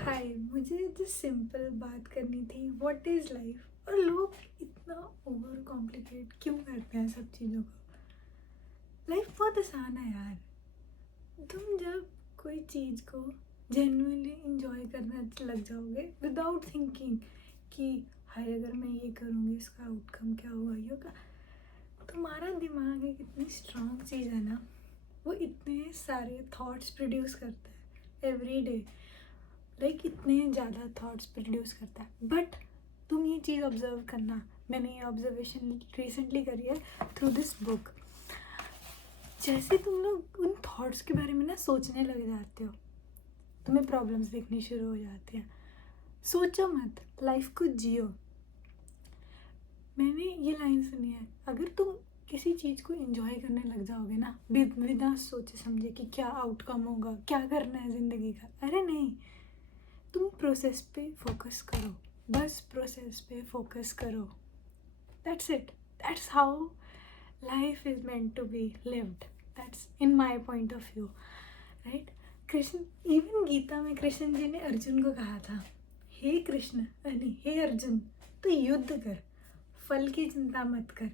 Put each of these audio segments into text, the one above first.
हाय, मुझे जिस सिंपल बात करनी थी, व्हाट इज़ लाइफ। और लोग इतना ओवर कॉम्प्लिकेट क्यों करते हैं सब चीज़ों को। लाइफ बहुत आसान है यार। तुम जब कोई चीज़ को जेन्युइनली इंजॉय करने लग जाओगे विदाउट थिंकिंग कि हाय अगर मैं ये करूँगी इसका आउटकम क्या होगा, ये होगा। तुम्हारा दिमाग एक इतनी स्ट्रॉन्ग चीज़ है ना, वो इतने सारे थॉट्स प्रोड्यूस करता है एवरी डे। लाइक इतने ज़्यादा थॉट्स प्रोड्यूस करता है। बट तुम ये चीज़ ऑब्जर्व करना, मैंने ये ऑब्जर्वेशन रिसेंटली करी है थ्रू दिस बुक। जैसे तुम लोग उन थॉट्स के बारे में ना सोचने लग जाते हो, तुम्हें प्रॉब्लम्स दिखनी शुरू हो जाती हैं। सोचो मत, लाइफ को जियो। मैंने ये लाइन सुनी है, अगर तुम किसी चीज़ को एंजॉय करने लग जाओगे ना बिना सोचे समझे कि क्या आउटकम होगा, क्या करना है ज़िंदगी का, अरे नहीं, तुम प्रोसेस पे फोकस करो, बस प्रोसेस पे फोकस करो। That's it, that's how life is meant to be lived. That's in my point of view, right. Krishna, even Gita में कृष्ण जी ने अर्जुन को कहा था, हे कृष्ण, नहीं हे अर्जुन, तो युद्ध कर, फल की चिंता मत कर।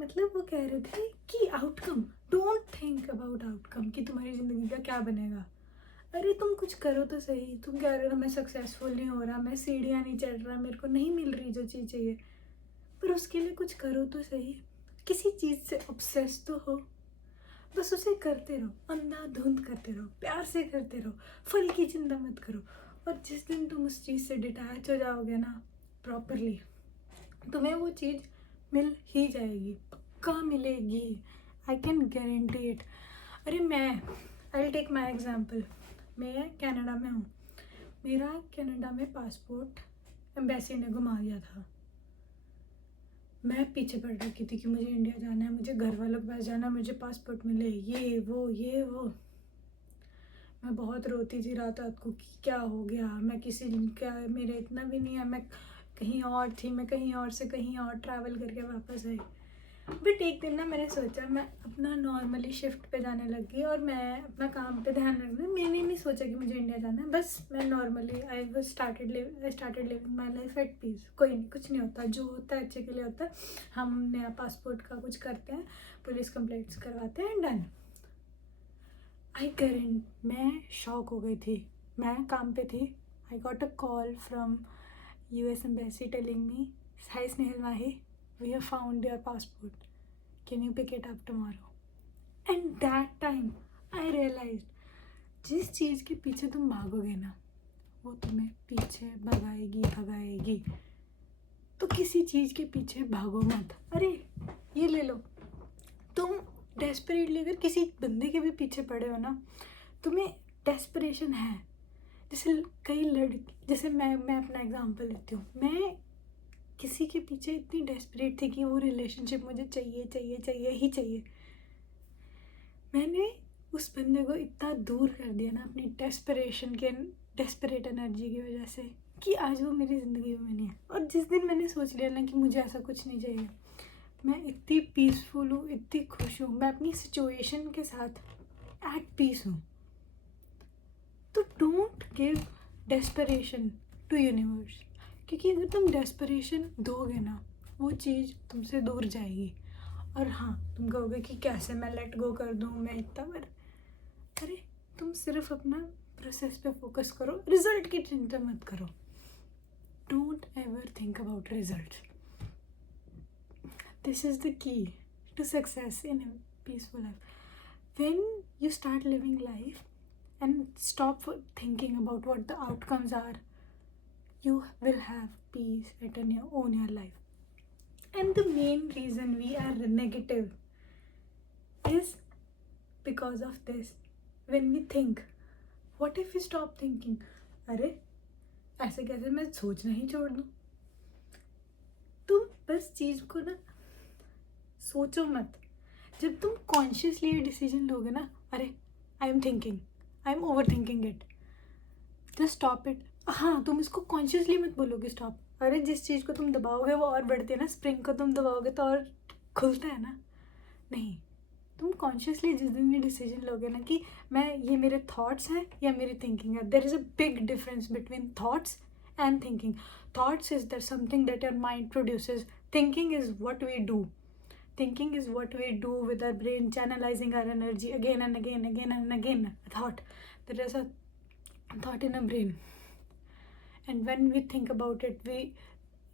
मतलब वो कह रहे थे कि outcome, don't think about outcome कि तुम्हारी ज़िंदगी का क्या बनेगा। अरे तुम कुछ करो तो सही। तुम कह रहे हो मैं सक्सेसफुल नहीं हो रहा, मैं सीढ़ियाँ नहीं चढ़ रहा, मेरे को नहीं मिल रही जो चीज़ चाहिए, पर उसके लिए कुछ करो तो सही। किसी चीज़ से ऑब्सेस तो हो, बस उसे करते रहो, अंधाधुंध करते रहो, प्यार से करते रहो, फल की चिंता मत करो। और जिस दिन तुम उस चीज़ से डिटैच हो जाओगे ना प्रॉपरली, तुम्हें वो चीज़ मिल ही जाएगी, पक्का मिलेगी। I can guarantee it. अरे मैं, I will take my example. मैं कनाडा में हूँ, मेरा कनाडा में पासपोर्ट एम्बेसी ने घुमा दिया था। मैं पीछे पड़ रखी थी कि मुझे इंडिया जाना है, मुझे घर वालों के पास जाना है, मुझे पासपोर्ट मिले, ये वो। मैं बहुत रोती थी रात रात को कि क्या हो गया, मैं किसी क्या, मेरे इतना भी नहीं है, मैं कहीं और थी, मैं कहीं और से कहीं और ट्रैवल करके वापस आई। बट एक दिन ना मैंने सोचा, मैं अपना नॉर्मली शिफ्ट पे जाने लगी और मैं अपना काम पे ध्यान रखना, मैंने नहीं सोचा कि मुझे इंडिया जाना है। बस मैं normally I started living my life at peace. कोई नहीं, कुछ नहीं होता, जो होता है अच्छे के लिए होता है। हम नया पासपोर्ट का कुछ करते हैं, पुलिस कंप्लेंट्स करवाते हैं, डन। मैं शॉक हो गई थी। मैं काम पे थी, I got a call from US embassy telling me, hi Snehal Mahi, we have found your passport, can you pick it up tomorrow? And that time I realized, जिस चीज़ के पीछे तुम भागोगे ना वो तुम्हें पीछे भगाएगी। तो किसी चीज़ के पीछे भागो मत। अरे ये ले लो, तुम डेस्परेटली अगर किसी बंदे के भी पीछे पड़े हो ना, तुम्हें डेस्परेशन है। जैसे कई लड़की, जैसे मैं अपना एग्जांपल लेती हूँ, मैं किसी के पीछे इतनी डेस्परेट थी कि वो रिलेशनशिप मुझे चाहिए ही चाहिए। मैंने उस बंदे को इतना दूर कर दिया ना अपनी डेस्परेट एनर्जी की वजह से, कि आज वो मेरी ज़िंदगी में नहीं है। और जिस दिन मैंने सोच लिया ना कि मुझे ऐसा कुछ नहीं चाहिए, मैं इतनी पीसफुल हूँ, इतनी खुश हूँ, मैं अपनी सिचुएशन के साथ एट पीस हूँ। तो don't give desperation to universe, क्योंकि अगर तुम डेस्परेशन दोगे ना वो चीज़ तुमसे दूर जाएगी। और हाँ, तुम कहोगे कि कैसे मैं लेट गो कर दूँ, मैं इतना पर, अरे तुम सिर्फ अपना प्रोसेस पे फोकस करो, रिजल्ट की चिंता मत करो। Don't ever think about result. This is the key to success in a peaceful life. When you start living life and stop thinking about what the outcomes are, you will have peace written on your life. And the main reason we are negative is because of this. When we think, what if we stop thinking? अरे ऐसे कैसे मैं सोचना ही छोड़ दूँ। तुम बस चीज़ को ना सोचो मत। जब तुम कॉन्शियसली ये डिसीजन लोगे ना, अरे I am over thinking it, just stop it. हाँ, तुम इसको कॉन्शियसली मत बोलोगे स्टॉप। अरे जिस चीज़ को तुम दबाओगे वो और बढ़ती है ना, स्प्रिंग को तुम दबाओगे तो और खुलता है ना। नहीं, तुम कॉन्शियसली जिस दिन ये डिसीजन लोगे ना कि मैं ये मेरे थॉट्स हैं या मेरी थिंकिंग है, there is a big difference between thoughts and thinking. Thoughts is that something that your mind produces. Thinking is what we do. Thinking is what we do with our brain, channelizing our energy again and again, again and again. A thought. There is a thought in a brain. And when we think about it, we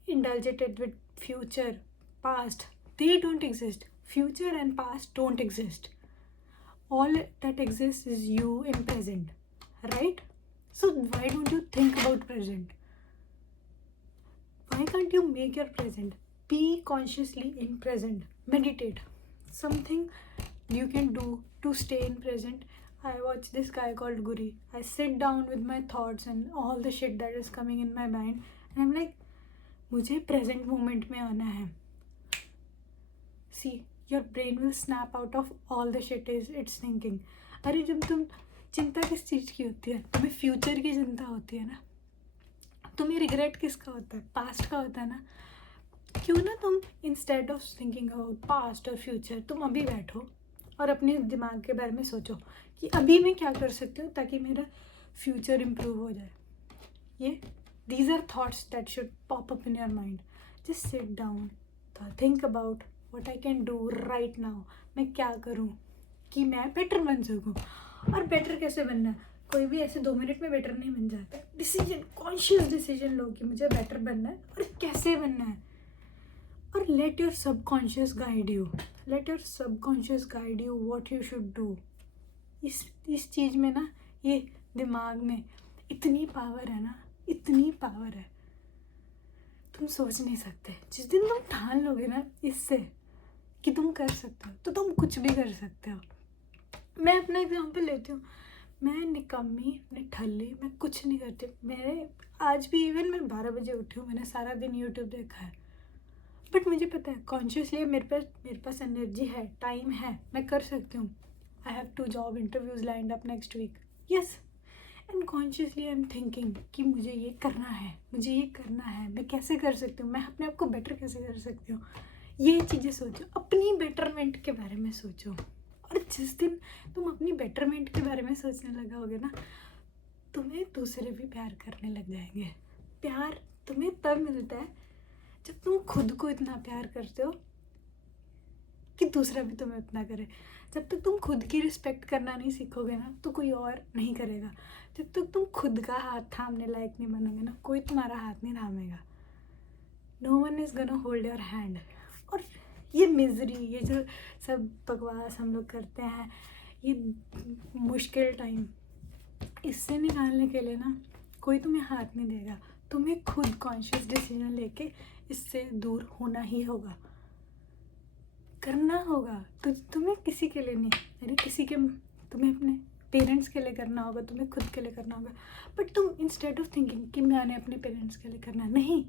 indulge it with future, past. They don't exist. Future and past don't exist. All that exists is you in present. Right? So why don't you think about present? Why can't you make your present? Be consciously in present. Meditate. Something you can do to stay in present. I watch this guy called Guri. I sit down with my thoughts and all the shit that is coming in my mind, and I'm like, मुझे present moment में आना है. See, your brain will snap out of all the shit is it's thinking. अरे जब तुम चिंता किस चीज़ की होती है? तुम्हें फ्यूचर की चिंता होती है ना. तुम्हें रिग्रेट किसका होता है? पास्ट का होता है ना. क्यों ना तुम instead of thinking about past और फ्यूचर, तुम अभी बैठो और अपने दिमाग के बारे में सोचो कि अभी मैं क्या कर सकती हूँ ताकि मेरा फ्यूचर इम्प्रूव हो जाए. ये these are thoughts that should pop up in your mind. Just sit down, think about what I can do right now. मैं क्या करूँ कि मैं बेटर बन सकूँ. और बेटर कैसे बनना है? कोई भी ऐसे 2 मिनट में बेटर नहीं बन जाता. डिसीजन, कॉन्शियस डिसीजन लो कि मुझे बेटर बनना है और कैसे बनना है. और let your subconscious guide you. Let your subconscious guide you what you should do. इस चीज़ में ना, ये दिमाग में इतनी पावर है ना, इतनी पावर है, तुम सोच नहीं सकते. जिस दिन तुम ठान लोगे ना इससे कि तुम कर सकते हो, तो तुम कुछ भी कर सकते हो. मैं अपना एग्जाम्पल लेती हूँ. मैं निकम्मी, निठल्ली, मैं कुछ नहीं करती. मेरे आज भी इवन मैं 12 बजे उठी हूँ. मैंने सारा दिन यूट्यूब देखा है. बट मुझे पता है कॉन्शियसली मेरे पास एनर्जी है, टाइम है, मैं कर सकती हूँ. I have 2 job interviews lined up next week. Yes. And consciously I am thinking कि मुझे ये करना है, मुझे ये करना है. मैं कैसे कर सकती हूँ, मैं अपने आप को बेटर कैसे कर सकती हूँ. ये चीज़ें सोचो, अपनी बेटरमेंट के बारे में सोचो. और जिस दिन तुम अपनी बेटरमेंट के बारे में सोचने लगाओगे ना, तुम्हें दूसरे भी प्यार करने लग जाएंगे. प्यार तुम्हें तब मिलता है जब तुम खुद को इतना प्यार करते हो कि दूसरा भी तुम्हें उतना करे. जब तक तुम खुद की रिस्पेक्ट करना नहीं सीखोगे ना, तो कोई और नहीं करेगा. जब तक तुम खुद का हाथ थामने लायक नहीं बनोगे ना, कोई तुम्हारा हाथ नहीं थामेगा. No one is gonna hold your hand. और ये मिजरी, ये जो सब बकवास हम लोग करते हैं, ये मुश्किल टाइम, इससे निकालने के लिए ना कोई तुम्हें हाथ नहीं देगा. तुम्हें खुद कॉन्शियस डिसीजन लेके इससे दूर होना ही होगा, करना होगा. तो तुम्हें किसी के लिए नहीं, अरे किसी के, तुम्हें अपने पेरेंट्स के लिए करना होगा, तुम्हें खुद के लिए करना होगा. बट तुम इंस्टेड ऑफ थिंकिंग कि मैंने अपने पेरेंट्स के लिए करना, नहीं.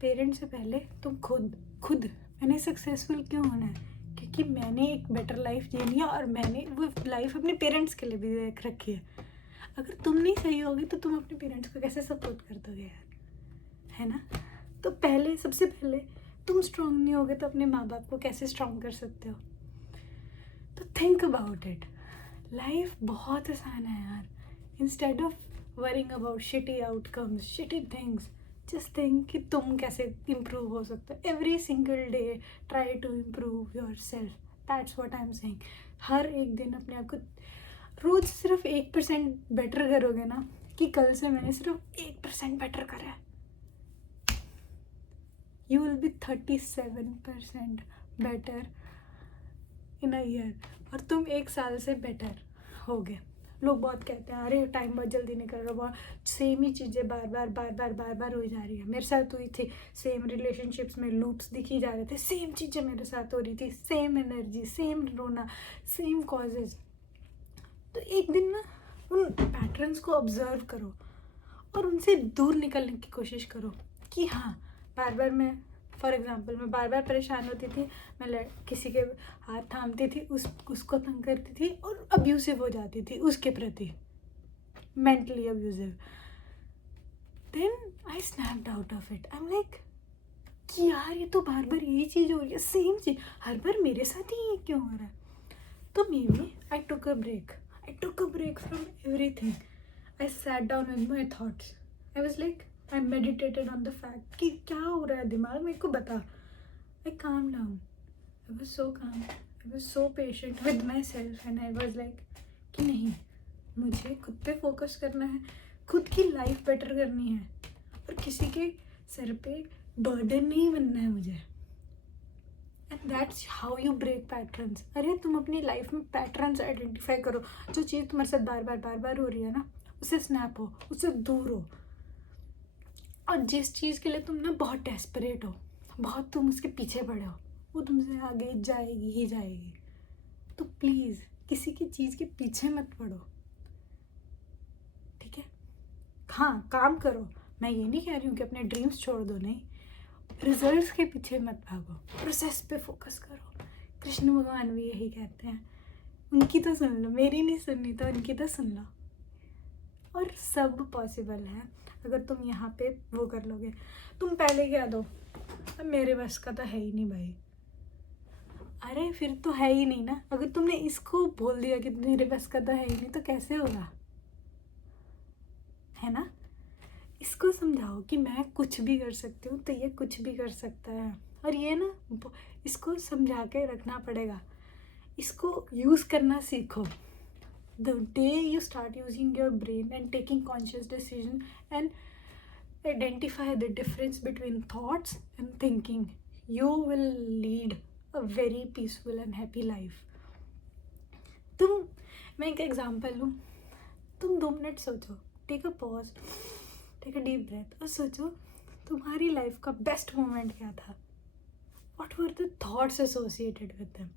पेरेंट्स से पहले तुम खुद मैंने सक्सेसफुल क्यों होना है? क्योंकि मैंने एक बेटर लाइफ जी ली है और मैंने वो लाइफ अपने पेरेंट्स के लिए भी देख रखी है. अगर तुम नहीं सही होगे तो तुम अपने पेरेंट्स को कैसे सपोर्ट कर दोगे यार, है ना? तो पहले, सबसे पहले तुम स्ट्रांग नहीं होगे तो अपने माँ बाप को कैसे स्ट्रांग कर सकते हो? तो थिंक अबाउट इट. लाइफ बहुत आसान है यार. Instead of worrying about shitty outcomes, shitty things, just think कि तुम कैसे इम्प्रूव हो सकते हो. Every single day try to improve yourself. That's what I am saying. हर एक दिन अपने आप को रोज़ सिर्फ 1% बेटर करोगे ना, कि कल से मैंने सिर्फ 1% बेटर करा है, you will be 37% better in a year. और तुम 1 साल से बेटर हो गए. लोग बहुत कहते हैं अरे टाइम बहुत जल्दी निकल रहा है, बहुत सेम ही चीज़ें बार बार हो जा रही है. मेरे साथ हुई थी. सेम रिलेशनशिप्स में लूप्स दिखी जा रहे थे, सेम चीज़ें मेरे साथ हो रही थी, सेम एनर्जी, सेम रोना, सेम कॉजेज. तो एक दिन ना उन पैटर्न्स को ऑब्जर्व करो और उनसे दूर निकलने की कोशिश करो कि हाँ, बार बार मैं, फॉर एग्ज़ाम्पल, मैं बार बार परेशान होती थी, मैं किसी के हाथ थामती थी, उसको तंग करती थी और अब्यूसिव हो जाती थी उसके प्रति, mentally abusive. Then I snapped out of it. I am like कि यार ये तो बार बार यही चीज़ हो रही है, सेम चीज़ हर बार मेरे साथ ही ये क्यों हो रहा है? तो maybe I took a break from everything. I sat down with my thoughts. I was like, I meditated on the fact कि क्या हो रहा है दिमाग, मेरे को बता. आई calm down. I was so काम. I was so patient with my self and I was like कि नहीं, मुझे खुद पे फोकस करना है, खुद की लाइफ बेटर करनी है और किसी के सर पे बर्डन नहीं बनना है मुझे. And that's how you break patterns. अरे तुम अपनी लाइफ में पैटर्न्स आइडेंटिफाई करो. जो चीज़ तुम्हारे साथ बार बार हो रही है ना, उससे स्नैप हो, उससे दूर हो. और जिस चीज़ के लिए तुम ना बहुत डेस्परेट हो, बहुत तुम उसके पीछे पड़े हो, वो तुमसे आगे जाएगी ही जाएगी. तो प्लीज़ किसी की चीज़ के पीछे मत पड़ो, ठीक है. हाँ, काम करो. मैं ये नहीं कह रही हूँ कि अपने ड्रीम्स छोड़ दो, नहीं. रिजल्ट्स के पीछे मत भागो, प्रोसेस पे फोकस करो. कृष्ण भगवान भी यही कहते हैं. उनकी तो सुन लो, मेरी नहीं सुननी तो उनकी तो सुन लो. और सब पॉसिबल है अगर तुम यहाँ पे वो कर लोगे. तुम पहले कह दो मेरे बस का तो है ही नहीं भाई. अरे फिर तो है ही नहीं ना. अगर तुमने इसको बोल दिया कि मेरे बस का तो है ही नहीं, तो कैसे होगा, है ना. इसको समझाओ कि मैं कुछ भी कर सकती हूँ, तो ये कुछ भी कर सकता है. और ये ना, इसको समझा के रखना पड़ेगा. इसको यूज़ करना सीखो. The day you start using your brain and taking conscious decision and identify the difference between thoughts and thinking, you will lead a very peaceful and happy life. मैं एक एग्जांपल लूँ. तुम 2 मिनट सोचो, take a pause, take a deep breath और सोचो तुम्हारी life का best moment क्या था. What were the thoughts associated with them.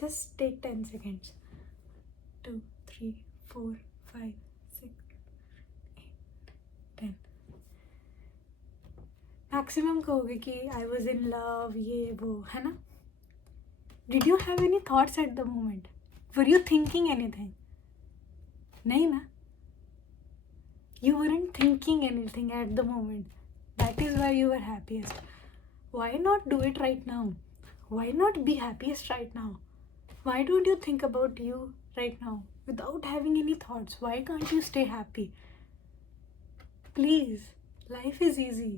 Just take 10 seconds. 2, 3, 4, 5, 6, 8, 10. Maximum कहोगे कि आई वॉज इन लव, ये वो, है ना. Did you have any thoughts at the moment? Were you thinking anything? नहीं ना. You weren't thinking anything at the moment. That is why you were happiest. Why not do it right now? Why not be happiest right now? Why don't you think about you right now without having any thoughts? Why can't you stay happy? Please, life is easy.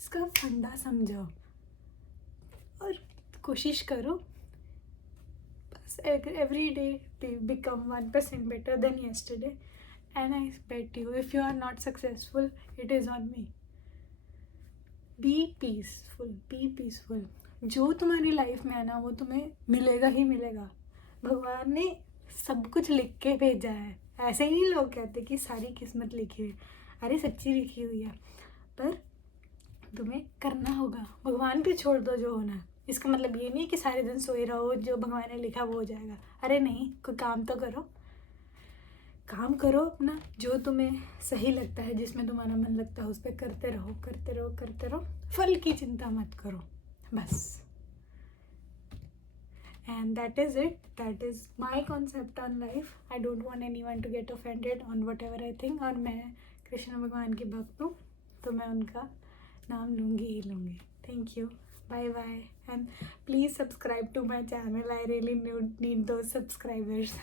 इसका फंडा समझो और कोशिश करो बस every day become 1% better than yesterday. And I bet you, if you are not successful, it is on me. Be peaceful, be peaceful. जो तुम्हारी life में है ना, वो तुम्हें मिलेगा ही मिलेगा. भगवान ने सब कुछ लिख के भेजा है. ऐसे ही नहीं लोग कहते कि सारी किस्मत लिखी हुई है. अरे सच्ची लिखी हुई है, पर तुम्हें करना होगा. भगवान पे छोड़ दो जो होना है. इसका मतलब ये नहीं कि सारे दिन सोए रहो, जो भगवान ने लिखा वो हो जाएगा. अरे नहीं, कोई काम तो करो. काम करो अपना, जो तुम्हें सही लगता है, जिसमें तुम्हारा मन लगता है, उस पर करते रहो करते रहो करते रहो. फल की चिंता मत करो बस. And that is it. That is my concept on life. I don't want anyone to get offended on whatever I think. और मैं कृष्ण भगवान की भक्त हूँ, तो मैं उनका नाम लूँगी ही लूँगी. Thank you. Bye bye, and please subscribe to my channel. I really need those subscribers.